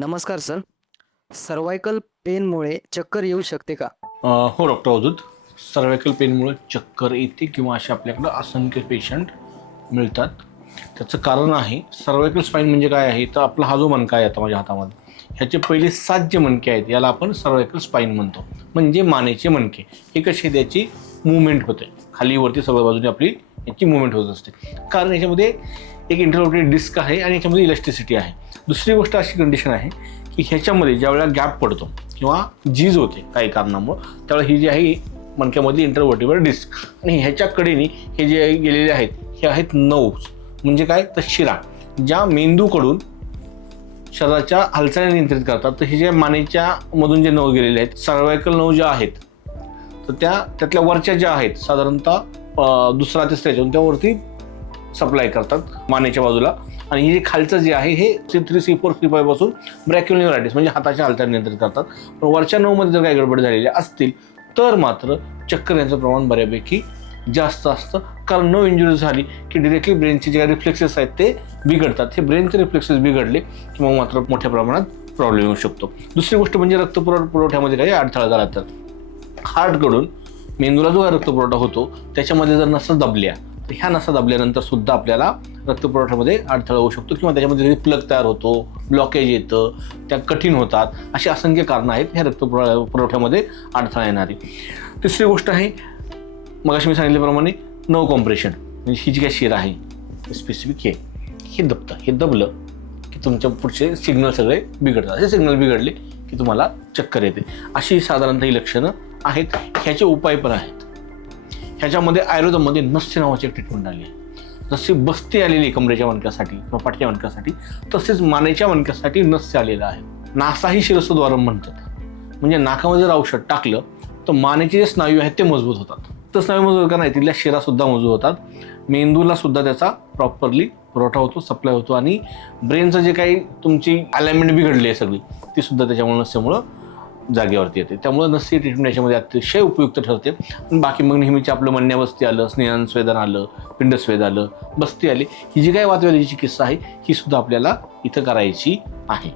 नमस्कार sir. Cervical पेनमुळे चक्कर येऊ शकते का? हो डॉक्टर अवधूत, सर्वायकल पेनमुळे चक्कर येते किंवा असे आपल्याकडं असंख्य पेशंट मिळतात. त्याचं कारण आहे सर्वायकल स्पाईन म्हणजे काय आहे, तर आपला हा जो मणका आहे आता माझ्या हातामध्ये, ह्याचे पहिले 7 जे मणके आहेत याला आपण सर्वायकल स्पाईन म्हणतो. म्हणजे मानेचे मणके हे कसे त्याची मूवमेंट होते, खाली वरती सगळ्या बाजूने आपली याची मूवमेंट होत असते. कारण याच्यामध्ये एक इंटरव्हर्टेड डिस्क आहे आणि याच्यामध्ये इलेस्टिसिटी आहे. दुसरी गोष्ट अशी कंडिशन आहे की ह्याच्यामध्ये ज्यावेळेला गॅप पडतो किंवा झीज होते काही कारणामुळं, त्यावेळेला ही जी आहे मणक्यामधली इंटरव्हर्टेबल डिस्क आणि ह्याच्या कडेने हे जे गेलेले आहेत हे आहेत नर्व्स. म्हणजे काय, तर शिरा ज्या मेंदूकडून शरीराच्या हालचाली नियंत्रित करतात. तर हे जे मानेच्या मधून जे नर्व गेलेले आहेत, सर्वायकल नर्व ज्या आहेत, तर त्यातल्या वरच्या ज्या आहेत साधारणतः दुसरा तिसऱ्या त्यावरती सप्लाय करतात मानेच्या बाजूला. आणि हे जे खालचं जे आहे हे C3 C4 C5 पासून ब्रॅक्युलर न्यूरायटिस म्हणजे हाताच्या हालचाली नियंत्रित करतात. पण वरच्या नर्वमध्ये जर काही गडबड झालेली असतील तर मात्र चक्कर याचं प्रमाण बऱ्यापैकी जास्त असतं. कारण नर्व इंजुरी झाली की डिरेक्टली ब्रेनचे जे रिफ्लेक्सेस आहेत ते बिघडतात. हे ब्रेनचे रिफ्लेक्सेस बिघडले की मग मात्र मोठ्या प्रमाणात प्रॉब्लेम येऊ शकतो. दुसरी गोष्ट म्हणजे रक्तपुरवठ्यामध्ये काही अडथळा झाला तर हार्टकडून मेंदूला जो रक्तपुरवठा होतो त्याच्यामध्ये जर नसा दबल्या तर ह्या नसा दबल्यानंतर सुद्धा आपल्याला रक्तपुरवठ्यामध्ये अडथळा होऊ शकतो किंवा त्याच्यामध्ये प्लग तयार होतो, ब्लॉकेज येतं, त्या कठीण होतात. अशी असंख्य कारणं आहेत ह्या रक्तपुरवठ्यामध्ये अडथळा येणारी. तिसरी गोष्ट आहे मगाशी मी सांगितल्याप्रमाणे नो कॉम्प्रेशन, म्हणजे ही जी काही शिर आहे स्पेसिफिक हे दबतं. हे दबलं की तुमच्या पुढचे सिग्नल सगळे बिघडतात. हे सिग्नल बिघडले की तुम्हाला चक्कर येते. अशी साधारणतः ही लक्षणं आहेत. ह्याचे उपाय पण आहेत. ह्याच्यामध्ये आयुर्वेदामध्ये नस्य नावाची एक ट्रीटमेंट आली आहे. जशी बस्ती आलेली कमरेच्या मणक्यासाठी किंवा पाठच्या मणक्यासाठी, तसेच मानेच्या मणक्यासाठी नस्य आलेलं आहे. नासाही शिरस्वद्वारम म्हणतात. म्हणजे नाकामध्ये जर औषध टाकलं तर मानेचे जे स्नायू आहेत ते मजबूत होतात. तर स्नायू मजबूत का नाही, तिथल्या शिरासुद्धा मजबूत होतात. मेंदूला सुद्धा त्याचा प्रॉपरली पुरवठा होतो, सप्लाय होतो आणि ब्रेनचं जे काही तुमची अलाइनमेंट बिघडली आहे सगळी ती सुद्धा त्याच्यामुळे नस्यामुळं जागेवरती येते. त्यामुळे नस्य ट्रीटमेंट याच्यामध्ये अतिशय उपयुक्त ठरते. बाकी मग नेहमीचे आपलं मन्याबस्ती आलं, स्नेहस्वेदन आलं, पिंडस्वेद आलं, बस्ती आली, ही जी काही वातव्याधीची चिकित्सा आहे ही सुद्धा आपल्याला इथं करायची आहे.